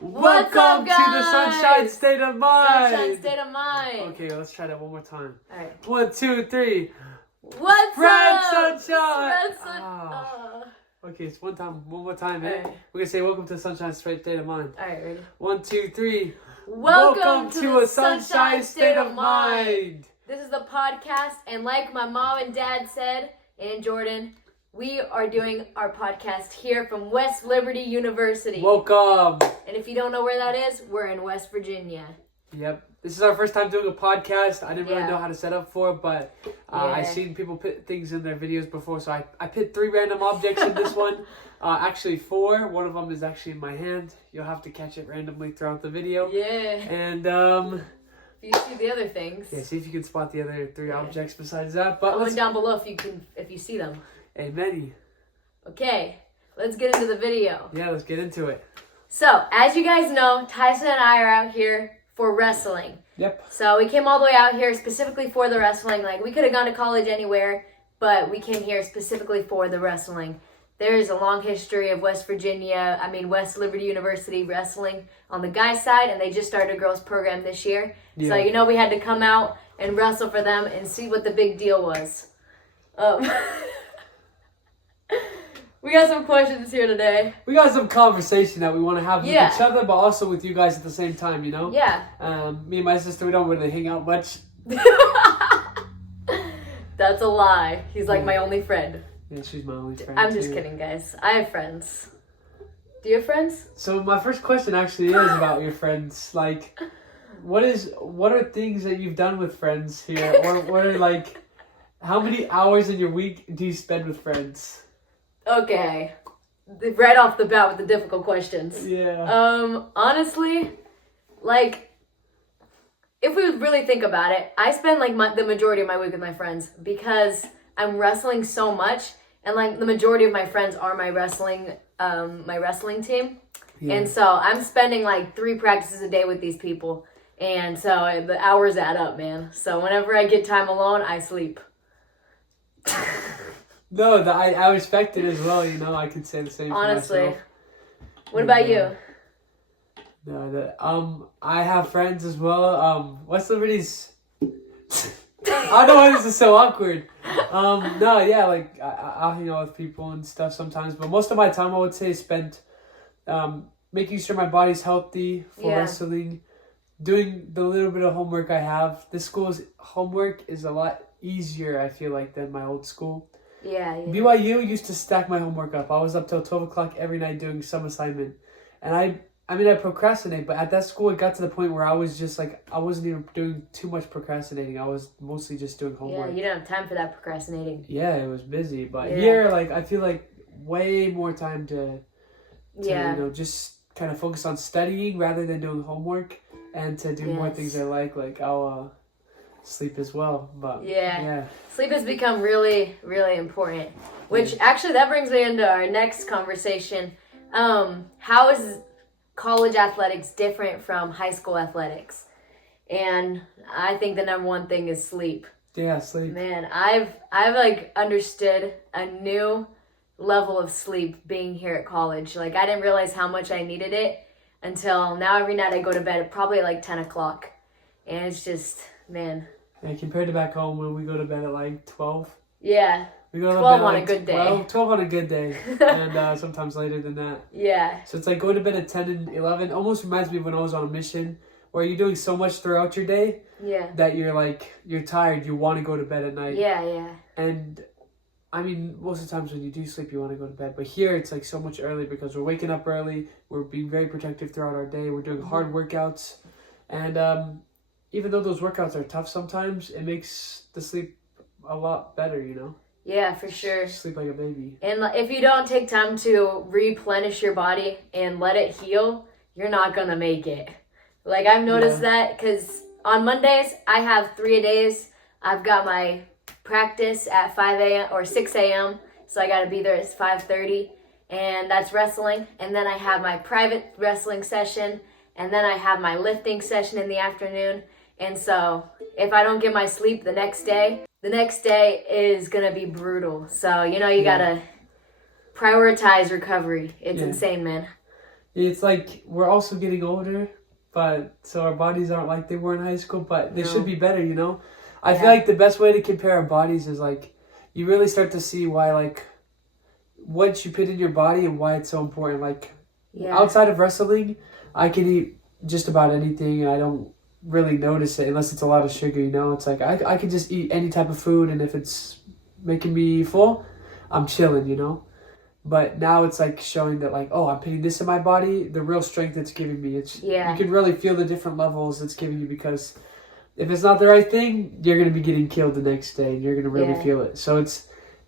What's up, guys? To the Sunshine State of Mind. Sunshine State of Mind. Okay, let's try that one more time. All right. 1, 2, 3. What's Friend up? Sunshine. Friend Okay, it's one more time, man. Right. We're gonna say welcome to the Sunshine State of Mind. All right, ready? 1, 2, 3. Welcome to a the Sunshine State of Mind. This is the podcast, and like my mom and dad said, and Jordan, we are doing our podcast here from West Liberty University. Welcome. And if you don't know where that is, we're in West Virginia. Yep. This is our first time doing a podcast. I didn't really know how to set up for it, but I've seen people put things in their videos before, so I put 3 random objects in this one. Actually 4. One of them is actually in my hand. You'll have to catch it randomly throughout the video. Yeah. And if you see the other things. yeah, see if you can spot the other 3 objects besides that. But comment down below if you see them. Many. Okay, let's get into the video. Yeah, let's get into it. So, as you guys know, Tyson and I are out here for wrestling. Yep. So we came all the way out here specifically for the wrestling. Like, we could have gone to college anywhere, but we came here specifically for the wrestling. There's a long history of West Liberty University wrestling on the guys' side, and they just started a girls' program this year. Yeah. So, we had to come out and wrestle for them and see what the big deal was. We got some questions here today. We got some conversation that we want to have with Yeah. each other, but also with you guys at the same time, you know? Yeah. Me and my sister, we don't really hang out much. That's a lie. He's like my only friend. Yeah, she's my only friend. I'm just kidding, guys. I have friends. Do you have friends? So my first question actually is about your friends. Like, what are things that you've done with friends here? Or what are how many hours in your week do you spend with friends? Okay. Right off the bat with the difficult questions. Yeah. Honestly, if we really think about it, I spend the majority of my week with my friends because I'm wrestling so much, and the majority of my friends are my wrestling team. Yeah. And so I'm spending 3 practices a day with these people. And so the hours add up, man. So whenever I get time alone, I sleep. No, I respect it as well, I could say the same Honestly. for myself. What about you? No, I have friends as well. West Liberty's I don't know why this is so awkward. I'll hang out with people and stuff sometimes, but most of my time I would say is spent making sure my body's healthy for wrestling, doing the little bit of homework I have. This school's homework is a lot easier, I feel like, than my old school. Yeah. BYU used to stack my homework up. I was up till 12 o'clock every night doing some assignment. And I procrastinate, but at that school it got to the point where I was just I wasn't even doing too much procrastinating. I was mostly just doing homework. Yeah, you didn't have time for that procrastinating. Yeah, it was busy. But here, I feel way more time to just kind of focus on studying rather than doing homework, and to do more things I like. I'll sleep as well. But yeah. Sleep has become really, really important. Which actually that brings me into our next conversation. How is college athletics different from high school athletics? And I think the number one thing is sleep. Yeah, sleep. Man, I've understood a new level of sleep being here at college. I didn't realize how much I needed it until now. Every night I go to bed at probably 10 o'clock. And it's just, man. Yeah, compared to back home when we go to bed at 12. Yeah. We go to 12 bed on a good day. 12 on a good day. And sometimes later than that. Yeah. So it's going to bed at 10 and 11. Almost reminds me of when I was on a mission where you're doing so much throughout your day that you're tired. You want to go to bed at night. Yeah. And most of the times when you do sleep, you want to go to bed. But here it's so much early because we're waking up early. We're being very protective throughout our day. We're doing hard workouts. And even though those workouts are tough sometimes, it makes the sleep a lot better, Yeah, for sure. Sleep like a baby. And if you don't take time to replenish your body and let it heal, you're not going to make it. I've noticed that because on Mondays, I have 3-a-days. I've got my practice at 5 a.m. or 6 a.m. So I got to be there at 5:30. And that's wrestling. And then I have my private wrestling session. And then I have my lifting session in the afternoon. And so if I don't get my sleep the next day is going to be brutal. So, you got to prioritize recovery. It's insane, man. it's like we're also getting older, but so our bodies aren't like they were in high school, but they should be better, you know? I feel like the best way to compare our bodies is like you really start to see why like what you put in your body and why it's so important. Like outside of wrestling, I can eat just about anything and I don't really notice it unless it's a lot of sugar, you know? It's like I can just eat any type of food and if it's making me full, I'm chilling, you know? But now it's like showing that like, oh, I'm putting this in my body, the real strength it's giving me. It's you can really feel the different levels it's giving you because if it's not the right thing, you're gonna be getting killed the next day and you're gonna really feel it. So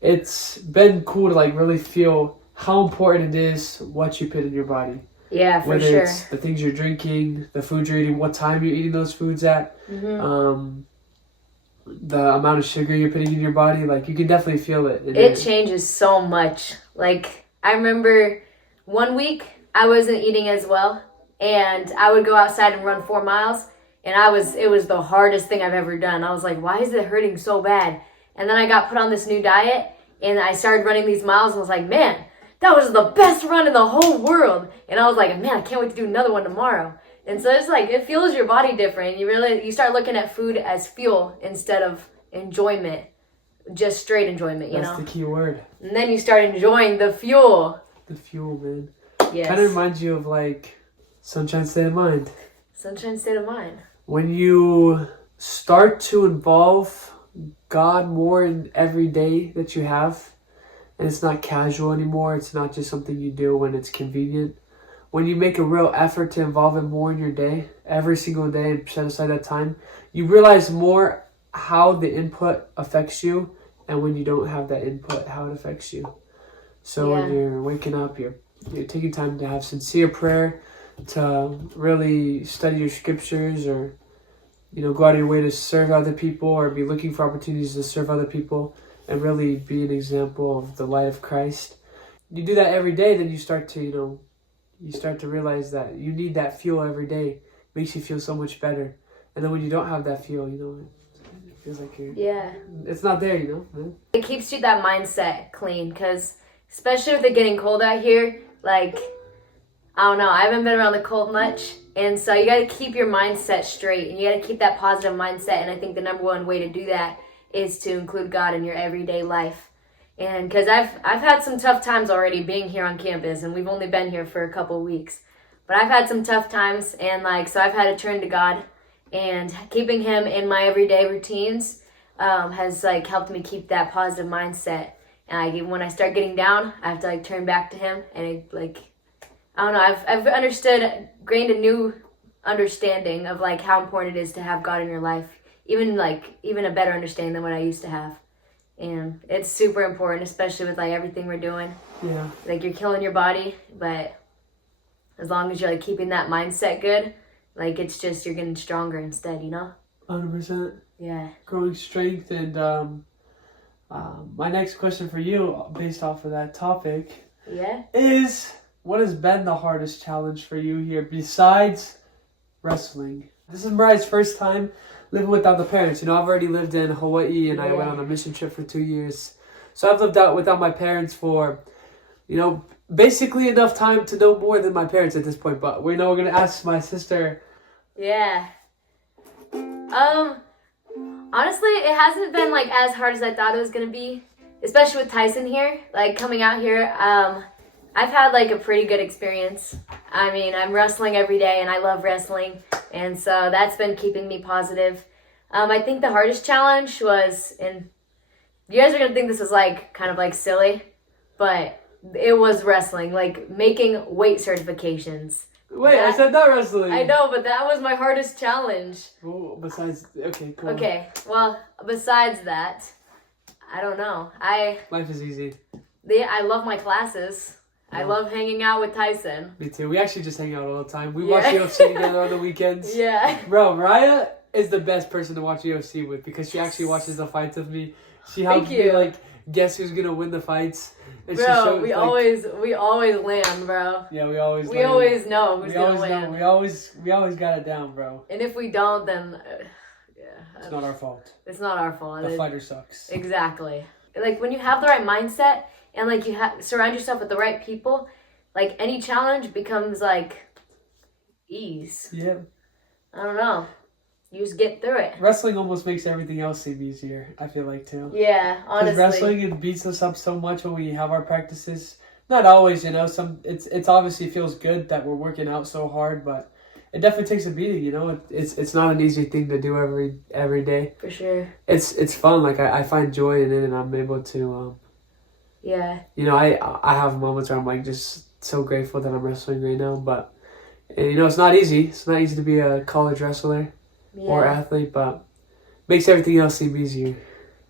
it's been cool to like really feel how important it is what you put in your body. Yeah, for Whether sure. it's the things you're drinking, the food you're eating, what time you're eating those foods at, the amount of sugar you're putting in your body, like you can definitely feel it. It changes so much. Like I remember one week I wasn't eating as well and I would go outside and run 4 miles and it was the hardest thing I've ever done. I was like, why is it hurting so bad? And then I got put on this new diet and I started running these miles and I was like, man, that was the best run in the whole world. And I was like, man, I can't wait to do another one tomorrow. And so it's like, it fuels your body different. You start looking at food as fuel instead of enjoyment, just straight enjoyment, you know? That's the key word. And then you start enjoying the fuel. The fuel, man. Yes. Kind of reminds you of like Sunshine State of Mind. Sunshine State of Mind. When you start to involve God more in every day that you have, and it's not casual anymore, it's not just something you do when it's convenient. When you make a real effort to involve Him more in your day, every single day, and set aside that time, you realize more how the input affects you, and when you don't have that input, how it affects you. So when you're waking up, you're taking time to have sincere prayer, to really study your scriptures, or go out of your way to serve other people, or be looking for opportunities to serve other people, and really be an example of the light of Christ. You do that every day, then you start to realize that you need that fuel every day. It makes you feel so much better. And then when you don't have that fuel, it feels like it's not there, It keeps you that mindset clean, because especially with it getting cold out here, like, I don't know, I haven't been around the cold much, and so you got to keep your mindset straight, and you got to keep that positive mindset, and I think the number one way to do that is to include God in your everyday life. And because I've had some tough times already being here on campus, and we've only been here for a couple of weeks, but I've had some tough times, and so I've had to turn to God, and keeping Him in my everyday routines has helped me keep that positive mindset. And when I start getting down, I have to turn back to Him, and I don't know, I've gained a new understanding of how important it is to have God in your life, even a better understanding than what I used to have. And it's super important, especially with everything we're doing. Yeah. You're killing your body, but as long as you're keeping that mindset good, it's just you're getting stronger instead, 100%. Yeah. Growing strength. And my next question for you, based off of that topic, is what has been the hardest challenge for you here besides wrestling? This is Mariah's first time living without the parents. I've already lived in Hawaii, and I went on a mission trip for 2 years. So I've lived out without my parents for, basically enough time to know more than my parents at this point. But we're going to ask my sister. Yeah. Honestly, it hasn't been as hard as I thought it was going to be, especially with Tyson here. Coming out here, I've had a pretty good experience. I mean, I'm wrestling every day and I love wrestling. And so that's been keeping me positive. I think the hardest challenge was, and you guys are going to think this is kind of silly, but it was wrestling, making weight certifications. Wait, I said not wrestling. I know, but that was my hardest challenge. Well, besides, okay, cool. Okay, well, besides that, I don't know. Life is easy. I love my classes. I love hanging out with Tyson. Me too. We actually just hang out all the time. We watch UFC together on the weekends. Yeah. Bro, Mariah is the best person to watch UFC with because she actually watches the fights with me. She helps me guess who's gonna win the fights. And bro, she shows, we always land, bro. Yeah, we always know who's gonna win. We always got it down, bro. And if we don't, then it's not our fault. It's not our fault. The fighter sucks. Exactly. When you have the right mindset and you surround yourself with the right people, like any challenge becomes like ease. Yeah. I don't know. You just get through it. Wrestling almost makes everything else seem easier, I feel like, too. Yeah, honestly. Because wrestling, it beats us up so much when we have our practices. Not always, you know. It's obviously feels good that we're working out so hard, but it definitely takes a beating, you know. It's not an easy thing to do every day. For sure. It's fun. Like I find joy in it, and I'm able to. Yeah. You know, I have moments where I'm like just so grateful that I'm wrestling right now, but you know, it's not easy. It's not easy to be a college wrestler or athlete, but makes everything else seem easier.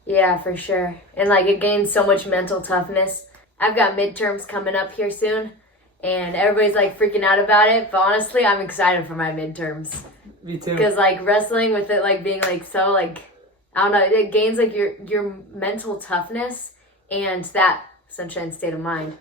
Yeah, for sure. And like it gains so much mental toughness. I've got midterms coming up here soon, and everybody's like freaking out about it, but honestly, I'm excited for my midterms. Me too. Because like wrestling with it like being like so like, I don't know, it gains like your mental toughness and that sunshine state of mind.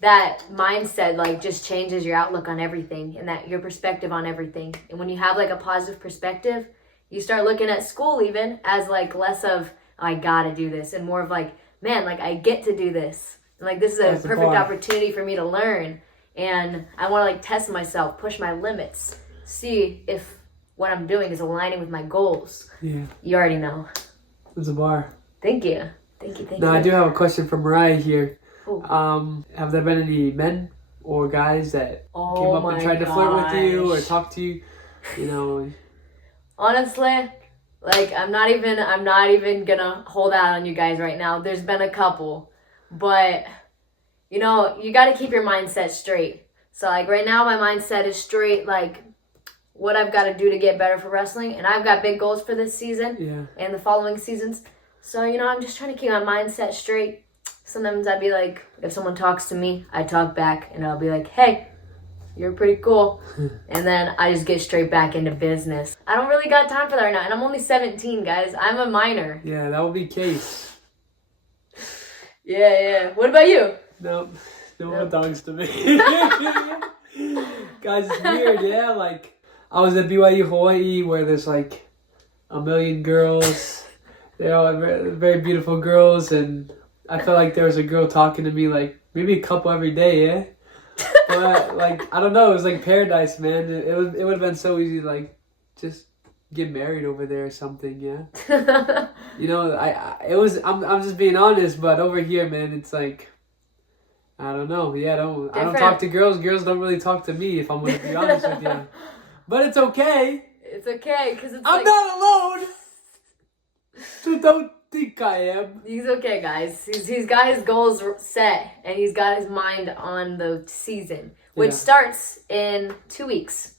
That mindset like just changes your outlook on everything and that your perspective on everything. And when you have like a positive perspective, you start looking at school even as like less of, oh, I gotta do this, and more of like, man, like I get to do this. And like this is a perfect opportunity for me to learn. And I want to like test myself, push my limits, see if what I'm doing is aligning with my goals. Yeah. You already know. It's a bar. Thank you. Thank you. Now, I do have a question from Mariah here. Have there been any men or guys that came up and tried to flirt with you or talk to you? You know. Honestly, like I'm not even gonna hold out on you guys right now. There's been a couple, but you know, you got to keep your mindset straight. So like right now, my mindset is straight. Like what I've got to do to get better for wrestling, and I've got big goals for this season and the following seasons. So you know, I'm just trying to keep my mindset straight. Sometimes I'd be like, if someone talks to me, I talk back, and I'll be like, hey, you're pretty cool. And then I just get straight back into business. I don't really got time for that right now. And I'm only 17, guys. I'm a minor. Yeah, that will be case. Yeah. What about you? No one talks to me. Guys, it's weird, yeah. Like, I was at BYU Hawaii where there's like a million girls. They're all very, very beautiful girls, and I felt like there was a girl talking to me like maybe a couple every day, yeah? But like, I don't know, it was like paradise, man. It would have been so easy to like just get married over there or something, yeah. You know, I'm just being honest, but over here, man, it's like, I don't know. Yeah, I don't talk to girls. Girls don't really talk to me, if I'm gonna be honest with you. But it's okay. It's okay, because I'm not alone. So don't think I am. He's okay, guys. He's got his goals set, and he's got his mind on the season, which starts in 2 weeks.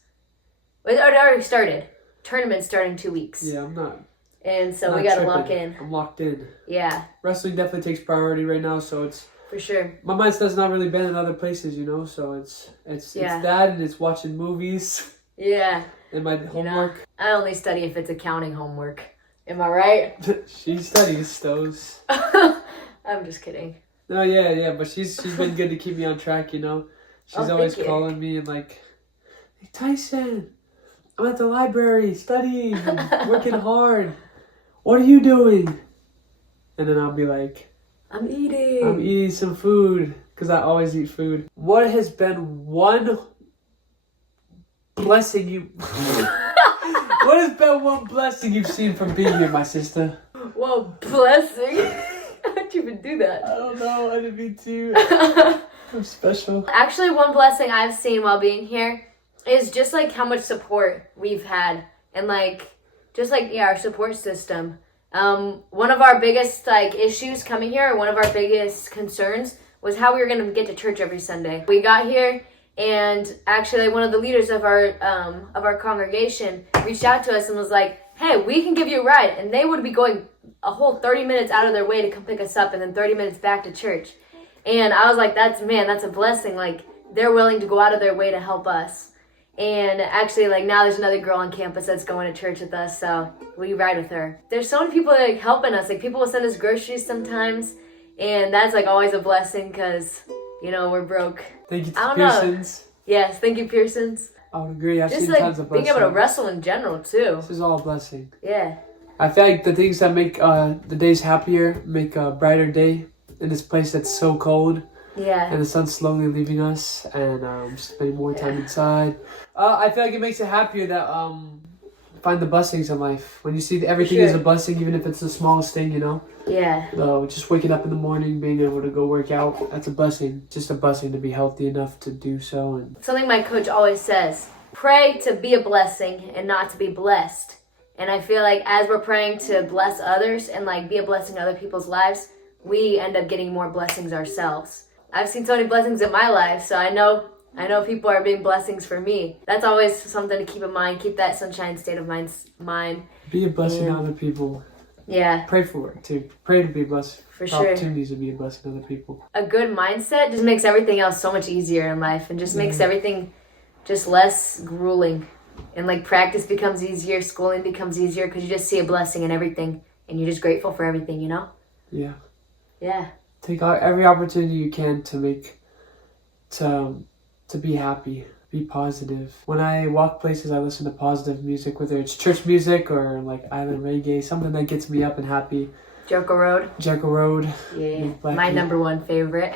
It already started. Tournament starting 2 weeks. Yeah, I'm not. And so we gotta lock in. I'm locked in. Yeah. Wrestling definitely takes priority right now, so it's. For sure. My mindset's not really been in other places, you know, so it's that, and it's watching movies. Yeah. And my homework. You know, I only study if it's accounting homework. Am I right? She studies those. I'm just kidding. No, yeah, but she's been good to keep me on track, you know. She's always calling me and like, hey, Tyson, I'm at the library studying, working hard. What are you doing? And then I'll be like, I'm eating some food, because I always eat food. What has been one blessing you... What has been one blessing you've seen from being here, my sister? Whoa, blessing? How'd you even do that? I don't know, I didn't mean to. I'm special. Actually, one blessing I've seen while being here is just like how much support we've had. And like, just like, our support system. One of our biggest like issues coming here, or one of our biggest concerns, was how we were going to get to church every Sunday. We got here, and actually one of the leaders of our congregation reached out to us and was like, hey, we can give you a ride. And they would be going a whole 30 minutes out of their way to come pick us up, and then 30 minutes back to church. And I was like, that's a blessing. Like, they're willing to go out of their way to help us. And actually, like, now there's another girl on campus that's going to church with us, so we ride with her. There's so many people like helping us. Like, people will send us groceries sometimes, and that's like always a blessing because, you know, we're broke. Thank you to Pearson's. Yes, thank you, Pearson's. I would agree. I've just seen like tons of blessings. being able to wrestle in general too. This is all a blessing. Yeah. I feel like the things that make the days happier, make a brighter day in this place that's so cold. Yeah. And the sun's slowly leaving us, and just spending more time inside. I feel like it makes it happier that find the blessings in life. When you see that everything is a blessing, even if it's the smallest thing, you know? Yeah. Just waking up in the morning, being able to go work out, that's a blessing. Just a blessing to be healthy enough to do so. And something my coach always says, pray to be a blessing and not to be blessed. And I feel like as we're praying to bless others and like be a blessing to other people's lives, we end up getting more blessings ourselves. I've seen so many blessings in my life, so I know people are being blessings for me. That's always something to keep in mind. Keep that sunshine state of mind. Be a blessing to other people. Yeah. Pray for it too. Pray to be blessed. For sure. Opportunities to be a blessing to other people. A good mindset just makes everything else so much easier in life and just makes everything just less grueling. And like practice becomes easier, schooling becomes easier because you just see a blessing in everything and you're just grateful for everything, you know? Yeah. Yeah. Take every opportunity you can to be happy, be positive. When I walk places, I listen to positive music, whether it's church music or like island reggae, something that gets me up and happy. Jericho Road. Yeah. My number one favorite.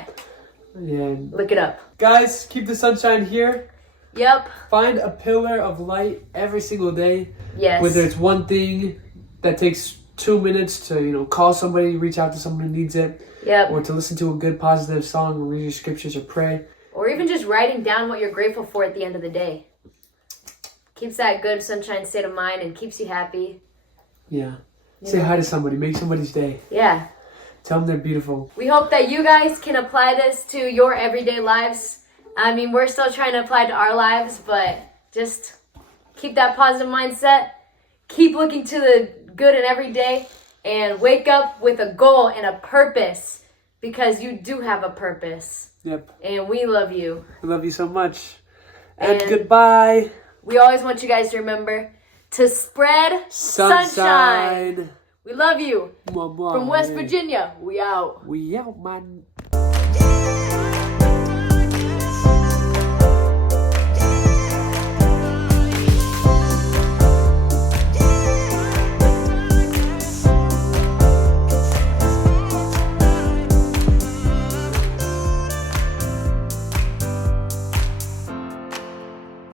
Yeah. Look it up. Guys, keep the sunshine here. Yep. Find a pillar of light every single day. Yes. Whether it's one thing that takes 2 minutes to, call somebody, reach out to someone who needs it. Yep. Or to listen to a good positive song or read your scriptures or pray. Or even just writing down what you're grateful for at the end of the day. Keeps that good sunshine state of mind and keeps you happy. Yeah. Say hi to somebody. Make somebody's day. Yeah. Tell them they're beautiful. We hope that you guys can apply this to your everyday lives. I mean, we're still trying to apply it to our lives, but just keep that positive mindset. Keep looking to the good in every day. And wake up with a goal and a purpose. Because you do have a purpose. Yep. And we love you. We love you so much. And goodbye. We always want you guys to remember to spread sunshine. We love you. Mwah, mwah, From West Virginia, we out. We out, man.